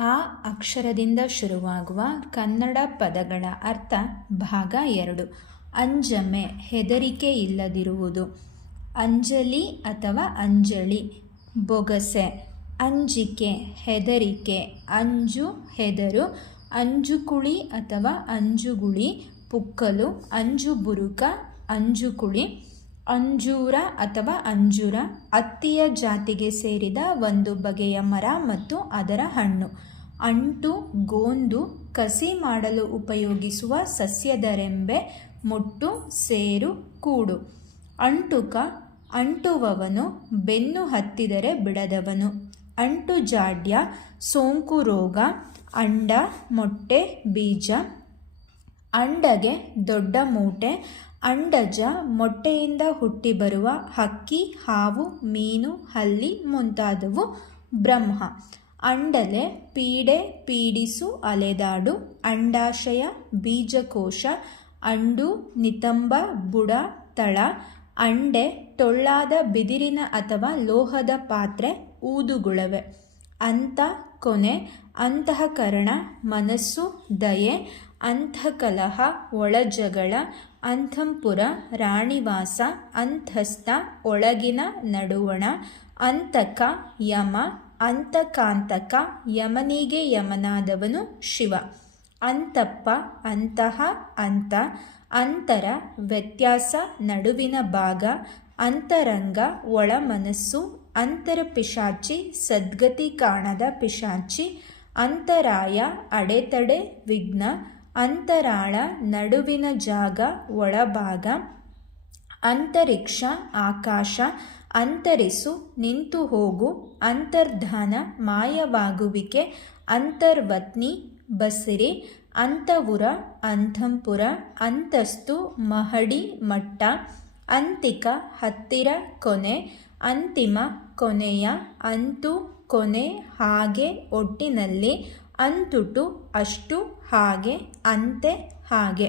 ಆ ಅಕ್ಷರದಿಂದ ಶುರುವಾಗುವ ಕನ್ನಡ ಪದಗಳ ಅರ್ಥ ಭಾಗ ಎರಡು. ಅಂಜಮೆ, ಹೆದರಿಕೆ ಇಲ್ಲದಿರುವುದು. ಅಂಜಲಿ ಅಥವಾ ಅಂಜಲಿ ಬೊಗಸೆ, ಅಂಜಿಕೆ, ಹೆದರಿಕೆ. ಅಂಜು, ಹೆದರು. ಅಂಜುಕುಳಿ ಅಥವಾ ಅಂಜುಗುಳಿ. ಪುಕ್ಕಲು, ಅಂಜುಬುರುಕ, ಅಂಜುಕುಳಿ. ಅಂಜೂರ ಅಥವಾ ಅಂಜೂರ ಹತ್ತಿಯ ಜಾತಿಗೆ ಸೇರಿದ ಒಂದು ಬಗೆಯ ಮರ ಮತ್ತು ಅದರ ಹಣ್ಣು. ಅಂಟು, ಗೋಂದು, ಕಸಿ ಮಾಡಲು ಉಪಯೋಗಿಸುವ ಸಸ್ಯದ ರೆಂಬೆ, ಮುಟ್ಟು, ಸೇರು, ಕೂಡು. ಅಂಟುಕ ಅಂಟುವವನು ಬೆನ್ನು ಹತ್ತಿದರೆ ಬಿಡದವನು. ಅಂಟು ಜಾಡ್ಯ, ಸೋಂಕು ರೋಗ, ಅಂಡ, ಮೊಟ್ಟೆ, ಬೀಜ. ಅಂಡಗೆ ದೊಡ್ಡ ಮೂಟೆ ಅಂಡಜ ಮೊಟ್ಟೆಯಿಂದ ಹುಟ್ಟಿ ಬರುವ ಹಕ್ಕಿ, ಹಾವು, ಮೀನು, ಹಲ್ಲಿ ಮುಂತಾದವು ಬ್ರಹ್ಮ. ಅಂಡಲೆ ಪೀಡೆ, ಪೀಡಿಸು, ಅಲೆದಾಡು, ಅಂಡಾಶಯ, ಬೀಜಕೋಶ, ಅಂಡು, ನಿತಂಬ, ಬುಡ, ತಳ, ಅಂಡೆ, ಟೊಳ್ಳಾದ ಬಿದಿರಿನ ಅಥವಾ ಲೋಹದ ಪಾತ್ರೆ ಊದುಗುಳವೆ. ಅಂತ, ಕೊನೆ ಅಂತಃಕರಣ ಮನಸ್ಸು, ದಯೆ ಅಂತಃಕಲಹ ಒಳಜಗಳ ಅಂತಃಪುರ ರಾಣಿವಾಸ ಅಂತಸ್ಥ ಒಳಗಿನ ನಡುವಣ ಅಂತಕ ಯಮ ಅಂತಕಾಂತಕ ಯಮನಿಗೆ ಯಮನಾದವನು ಶಿವ. ಅಂತಪ್ಪ ಅಂತಹ ಅಂತ ಅಂತರ, ವ್ಯತ್ಯಾಸ, ನಡುವಿನ ಭಾಗ, ಅಂತರಂಗ ಒಳ ಮನಸ್ಸು ಅಂತರ ಪಿಶಾಚಿ, ಸದ್ಗತಿ ಕಾಣದ ಪಿಶಾಚಿ, ಅಂತರಾಯ, ಅಡೆತಡೆ, ವಿಘ್ನ ಅಂತರಾಳ ನಡುವಿನ ಜಾಗ ಒಳಭಾಗ, ಅಂತರಿಕ್ಷ ಆಕಾಶ, ಅಂತರಿಸು ನಿಂತು ಹೋಗು, ಅಂತರ್ಧಾನ ಮಾಯವಾಗುವಿಕೆ, ಅಂತರ್ವತ್ನಿ ಬಸಿರಿ, ಅಂತವುರ ಅಂತಂಪುರ ಅಂತಸ್ತು ಮಹಡಿ ಮಟ್ಟ, ಅಂತಿಕ ಹತ್ತಿರ ಕೊನೆ, ಅಂತಿಮ ಕೊನೆಯ, ಅಂತು ಕೊನೆ ಹಾಗೆ ಒಟ್ಟಿನಲ್ಲಿ ಅಂತುಟು ಅಷ್ಟು ಹಾಗೆ ಅಂತೆ ಹಾಗೆ.